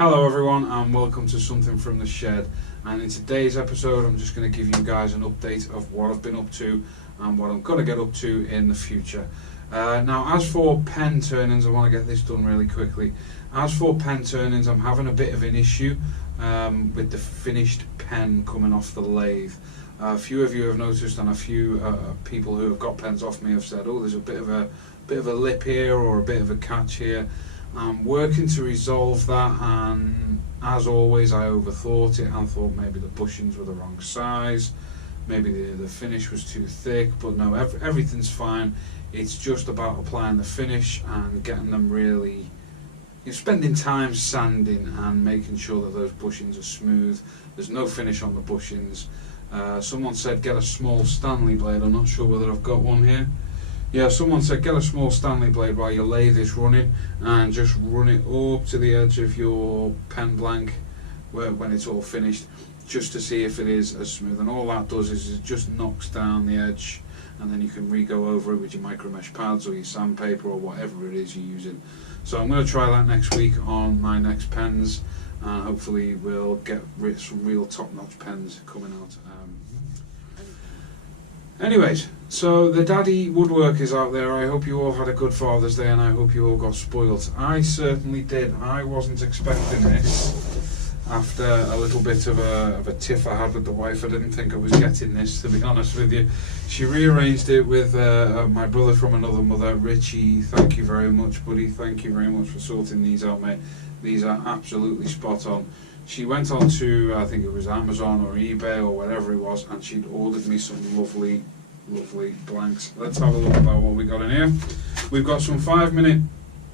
Hello everyone and welcome to Something from the Shed, and in today's episode I'm just going to give you guys an update of what I've been up to and what I'm going to get up to in the future. Now as for pen turnings, I want to get this done really quickly. As for pen turnings, I'm having a bit of an issue with the finished pen coming off the lathe. A few of you have noticed, and a few people who have got pens off me have said, oh, there's a bit of a lip here or a bit of a catch here. I'm working to resolve that, and as always I overthought it and thought maybe the bushings were the wrong size, maybe the finish was too thick, but no, everything's fine. It's just about applying the finish and getting them really, spending time sanding and making sure that those bushings are smooth. There's no finish on the bushings. Someone said get a small Stanley blade. I'm not sure whether I've got one here. Yeah, someone said get a small Stanley blade while your lathe is running and just run it up to the edge of your pen blank when it's all finished, just to see if it is as smooth. And all that does is it just knocks down the edge, and then you can re-go over it with your micro mesh pads or your sandpaper or whatever it is you're using. So I'm going to try that next week on my next pens, and hopefully we'll get some real top-notch pens coming out. Anyways, so the daddy woodworkers out there, I hope you all had a good Father's Day and I hope you all got spoilt. I certainly did. I wasn't expecting this after a little bit of a tiff I had with the wife. I didn't think I was getting this, to be honest with you. She rearranged it with my brother from another mother, Richie. Thank you very much, buddy. Thank you very much for sorting these out, mate. These are absolutely spot on. She went on to, I think it was Amazon or eBay or whatever it was, and she'd ordered me some lovely blanks. Let's have a look about what we got in here. We've got some 5-minute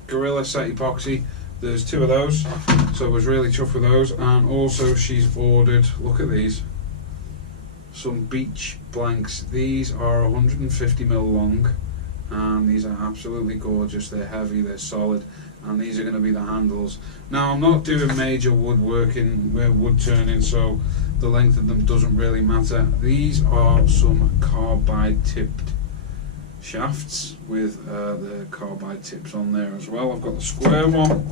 Gorilla Set epoxy. There's 2 of those, so I was really chuffed with those. And also she's ordered, look at these, some beach blanks. These are 150mm long, and these are absolutely gorgeous. They're heavy, they're solid, and these are going to be the handles. Now I'm not doing major woodworking, wood turning, so the length of them doesn't really matter. These are some carbide tipped shafts with the carbide tips on there as well. I've got the square one,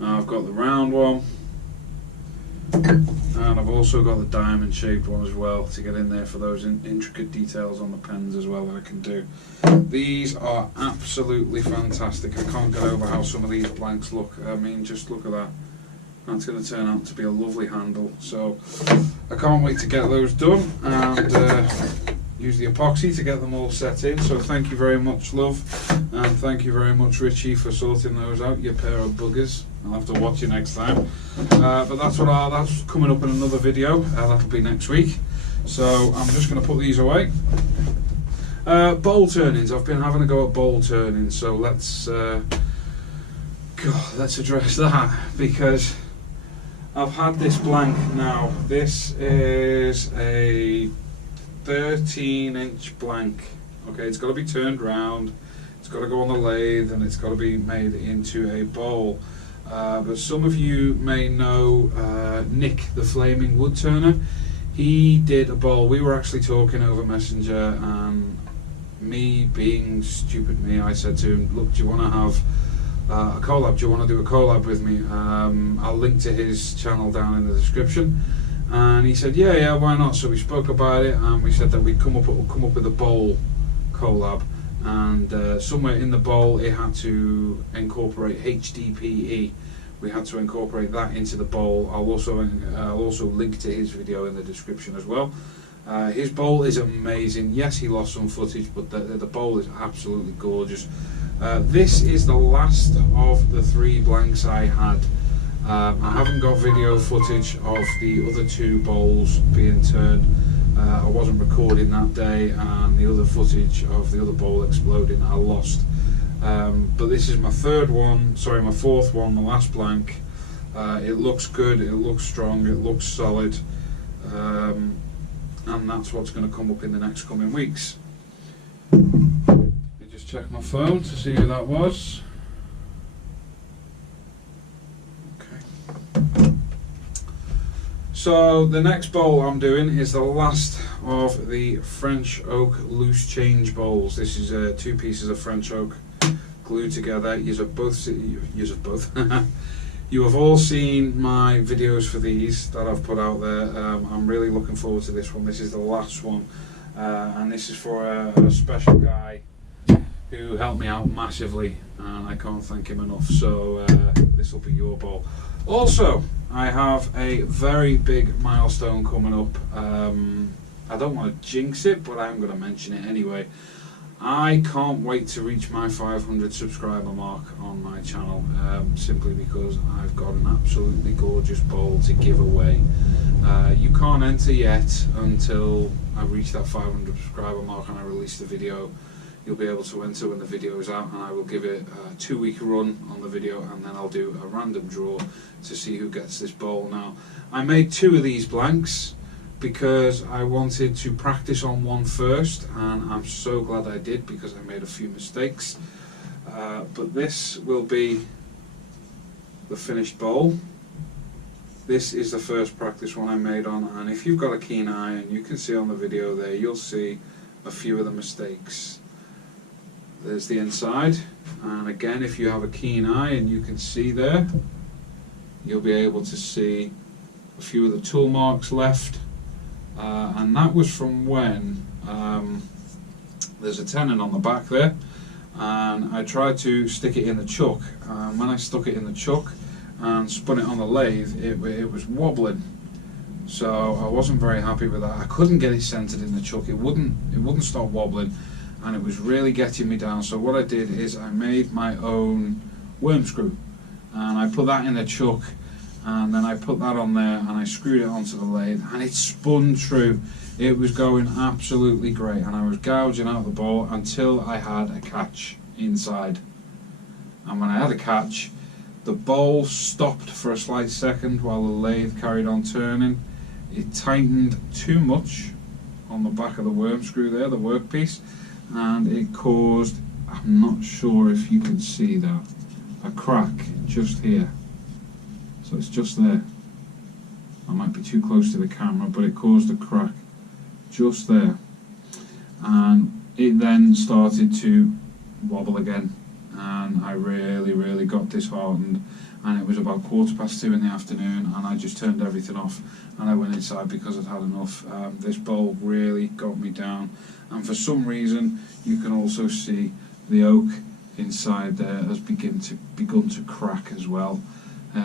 I've got the round one, and I've also got the diamond shaped one as well to get in there for those intricate details on the pens as well that I can do. These are absolutely fantastic. I can't get over how some of these blanks look. I mean, just look at that. That's going to turn out to be a lovely handle. So I can't wait to get those done and use the epoxy to get them all set in. So thank you very much, love, and thank you very much, Richie, for sorting those out, you pair of buggers. I'll have to watch you next time. But that's coming up in another video. That'll be next week. So I'm just going to put these away. Bowl turnings. I've been having a go at bowl turnings, so let's address that, because I've had this blank now. This is a 13-inch blank. Okay, it's got to be turned round, it's got to go on the lathe, and it's got to be made into a bowl. But some of you may know Nick, the Flaming Woodturner. He did a bowl. We were actually talking over Messenger, and me being stupid me, I said to him, look, do you want to have a collab? Do you want to do a collab with me? I'll link to his channel down in the description. And he said, yeah, why not? So we spoke about it, and we said that we'd come up with a bowl collab, and somewhere in the bowl it had to incorporate HDPE. We had to incorporate that into the bowl. I'll also link to his video in the description as well. His bowl is amazing. Yes, he lost some footage, but the bowl is absolutely gorgeous. This is the last of the 3 blanks I had. I haven't got video footage of the other 2 bowls being turned. I wasn't recording that day, and the other footage of the other bowl exploding I lost. But this is my 4th one, my last blank. It looks good, it looks strong, it looks solid, and that's what's going to come up in the next coming weeks. Let me just check my phone to see who that was. So the next bowl I'm doing is the last of the French oak loose change bowls. This is 2 pieces of French oak glued together. Use of both You have all seen my videos for these that I've put out there. I'm really looking forward to this one. This is the last one, and this is for a special guy who helped me out massively, and I can't thank him enough. So this will be your bowl. Also, I have a very big milestone coming up. I don't want to jinx it, but I'm going to mention it anyway. I can't wait to reach my 500 subscriber mark on my channel, simply because I've got an absolutely gorgeous bowl to give away. You can't enter yet until I reach that 500 subscriber mark and I release the video. You'll be able to enter when the video is out, and I will give it a 2-week run on the video, and then I'll do a random draw to see who gets this bowl. Now, I made 2 of these blanks because I wanted to practice on one first, and I'm so glad I did because I made a few mistakes. But this will be the finished bowl. This is the first practice one I made on, and if you've got a keen eye, and you can see on the video there, you'll see a few of the mistakes. There's the inside, and again, if you have a keen eye and you can see there, you'll be able to see a few of the tool marks left, and that was from when there's a tenon on the back there, and I tried to stick it in the chuck, and when I stuck it in the chuck and spun it on the lathe, it was wobbling, so I wasn't very happy with that. I couldn't get it centered in the chuck. It wouldn't stop wobbling, and it was really getting me down. So what I did is I made my own worm screw, and I put that in the chuck, and then I put that on there, and I screwed it onto the lathe, and it spun true. It was going absolutely great, and I was gouging out the bowl until I had a catch inside. And when I had a catch, the bowl stopped for a slight second while the lathe carried on turning. It tightened too much on the back of the worm screw there, the workpiece, and it caused, I'm not sure if you can see that, a crack just here. So it's just there. I might be too close to the camera, but it caused a crack just there. And it then started to wobble again, and I really got disheartened, and it was about 2:15 in the afternoon, and I just turned everything off and I went inside because I'd had enough. This bowl really got me down, and for some reason you can also see the oak inside there has begun to crack as well.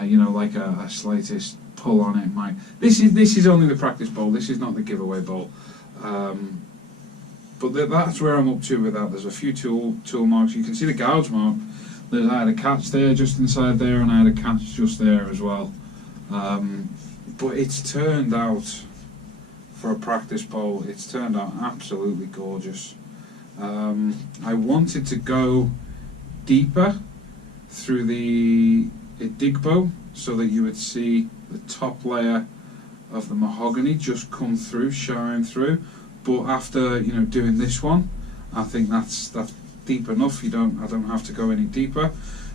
You know, like a slightest pull on it might. This is only the practice bowl. This is not the giveaway bowl. But that's where I'm up to with that. There's a few tool marks. You can see the gouge mark. I had a catch there just inside there, and I had a catch just there as well. But it's turned out, for a practice bowl, it's turned out absolutely gorgeous. I wanted to go deeper through the dig bow so that you would see the top layer of the mahogany just come through, shine through. But after doing this one, I think that's deep enough. I don't have to go any deeper.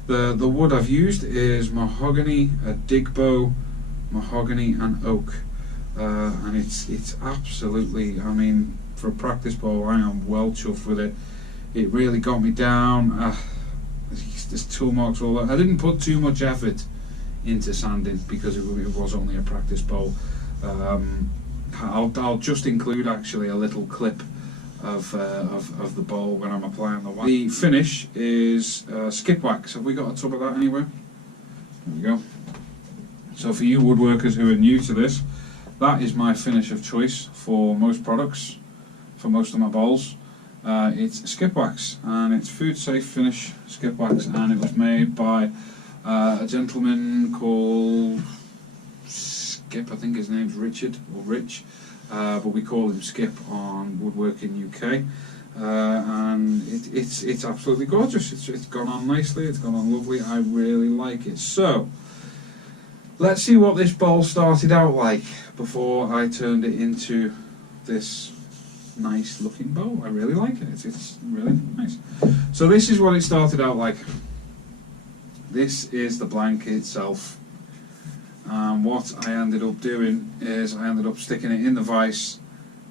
The wood I've used is mahogany, a dig bow, mahogany and oak, and it's absolutely, I mean, for a practice bowl, I am well chuffed with it. It really got me down. There's tool marks all over. I didn't put too much effort into sanding because it was only a practice bowl. I'll just include actually a little clip of the bowl when I'm applying the wax. The finish is skip wax. Have we got a tub of that anywhere? There we go. So for you woodworkers who are new to this, that is my finish of choice for most products, for most of my bowls. It's skip wax, and it's food safe finish skip wax, and it was made by a gentleman called Skip. I think his name's Richard or Rich, but we call him Skip on Woodworking UK. And it's absolutely gorgeous. It's gone on nicely. It's gone on lovely. I really like it. So let's see what this bowl started out like before I turned it into this nice looking bowl. I really like it. It's really nice. So this is what it started out like. This is the blank itself. And what I ended up doing is I ended up sticking it in the vise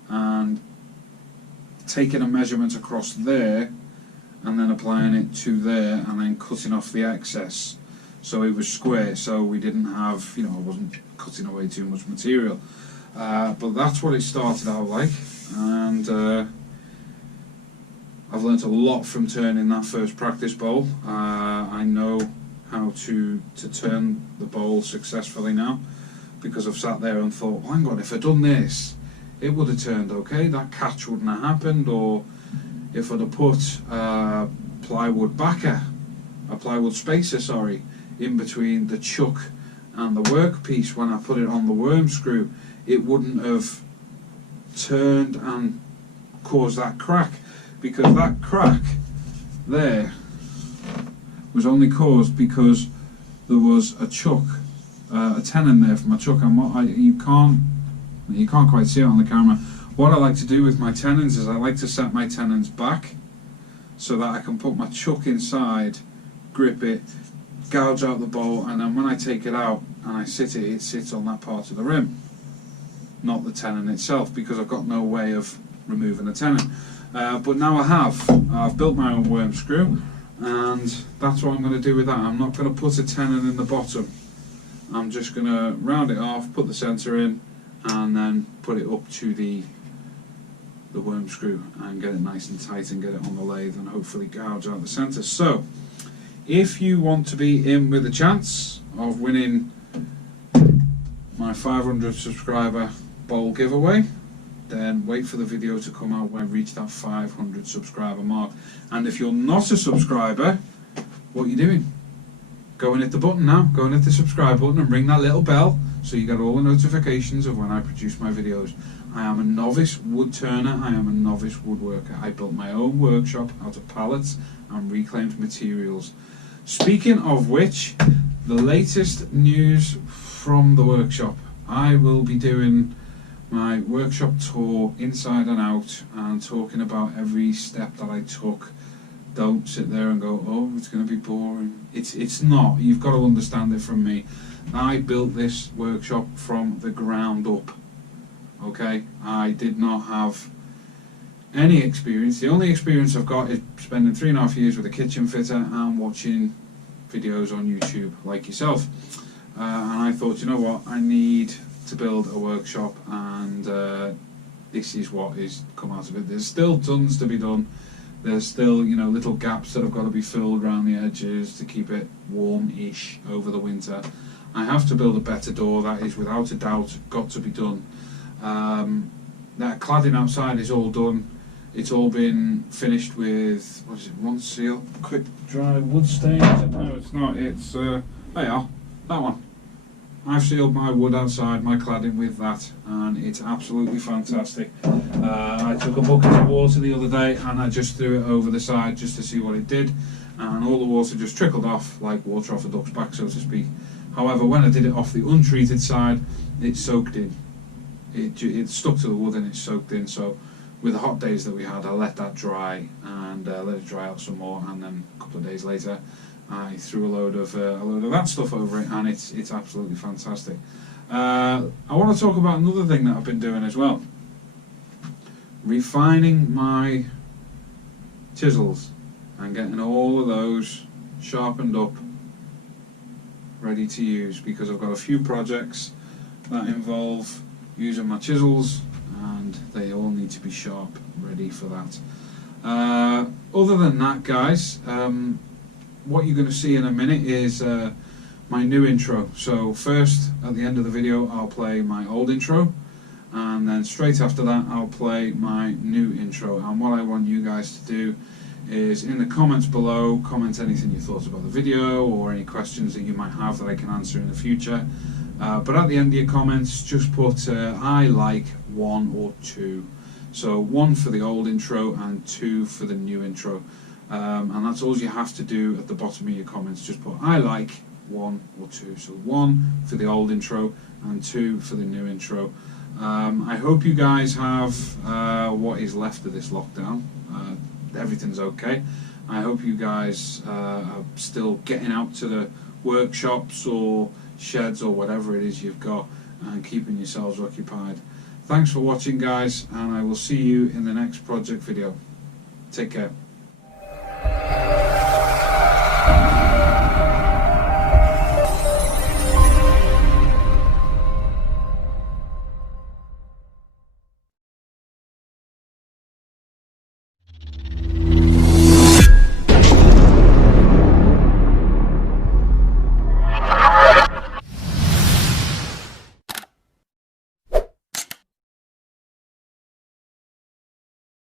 and taking a measurement across there and then applying it to there and then cutting off the excess. so it was square, so we didn't have, you know, I wasn't cutting away too much material. But that's what it started out like, and I've learnt a lot from turning that first practice bowl. I know how to turn the bowl successfully now, because I've sat there and thought, well, hang on, if I'd done this, it would have turned okay, that catch wouldn't have happened. Or if I'd have put plywood backer, a plywood spacer, sorry, in between the chuck and the workpiece when I put it on the worm screw, it wouldn't have turned and caused that crack, because that crack there was only caused because there was a chuck, a tenon there from my chuck, and you can't quite see it on the camera. What I like to do with my tenons is I like to set my tenons back so that I can put my chuck inside, grip it, gouge out the bowl, and then when I take it out and I sit it, it sits on that part of the rim, not the tenon itself, because I've got no way of removing the tenon. But now I've built my own worm screw, and that's what I'm going to do with that. I'm not going to put a tenon in the bottom. I'm just going to round it off, put the centre in, and then put it up to the worm screw and get it nice and tight and get it on the lathe and hopefully gouge out the centre. So if you want to be in with a chance of winning my 500 subscriber bowl giveaway, then wait for the video to come out when I reach that 500 subscriber mark. And if you're not a subscriber, what are you doing? Go and hit the button now, go and hit the subscribe button and ring that little bell so you get all the notifications of when I produce my videos. I am a novice wood turner, I am a novice woodworker. I built my own workshop out of pallets and reclaimed materials. Speaking of which, the latest news from the workshop. I will be doing my workshop tour inside and out and talking about every step that I took. Don't sit there and go, oh, it's going to be boring. It's not. You've got to understand it from me. I built this workshop from the ground up. Okay? I did not have any experience. The only experience I've got is spending 3.5 years with a kitchen fitter and watching videos on YouTube like yourself. And I thought, you know what, I need to build a workshop, and this is what is come out of it. There's still tons to be done. There's still, you know, little gaps that have got to be filled around the edges to keep it warm-ish over the winter. I have to build a better door. That is without a doubt got to be done. That cladding outside is all done. It's all been finished with, what is it, one seal, quick dry wood stain. No, it's not. It's there you are, that one. I've sealed my wood outside, my cladding, with that, and it's absolutely fantastic. I took a bucket of water the other day and I just threw it over the side just to see what it did, and all the water just trickled off like water off a duck's back, so to speak. However, when I did it off the untreated side, it soaked in. It stuck to the wood and it soaked in, so with the hot days that we had, I let that dry and let it dry out some more, and then a couple of days later I threw a load of that stuff over it, and it's absolutely fantastic. I want to talk about another thing that I've been doing as well. Refining my chisels and getting all of those sharpened up, ready to use, because I've got a few projects that involve using my chisels and they all need to be sharp, ready for that. Other than that, guys, what you're going to see in a minute is my new intro. So first, at the end of the video, I'll play my old intro, and then straight after that I'll play my new intro. And what I want you guys to do is, in the comments below, comment anything you thought about the video or any questions that you might have that I can answer in the future. But at the end of your comments, just put I like 1 or 2. So 1 for the old intro and 2 for the new intro. And that's all you have to do at the bottom of your comments. Just put I like 1 or 2. So 1 for the old intro and 2 for the new intro. I hope you guys have what is left of this lockdown. Everything's okay. I hope you guys are still getting out to the workshops or sheds or whatever it is you've got and keeping yourselves occupied. Thanks for watching, guys, and I will see you in the next project video. Take care.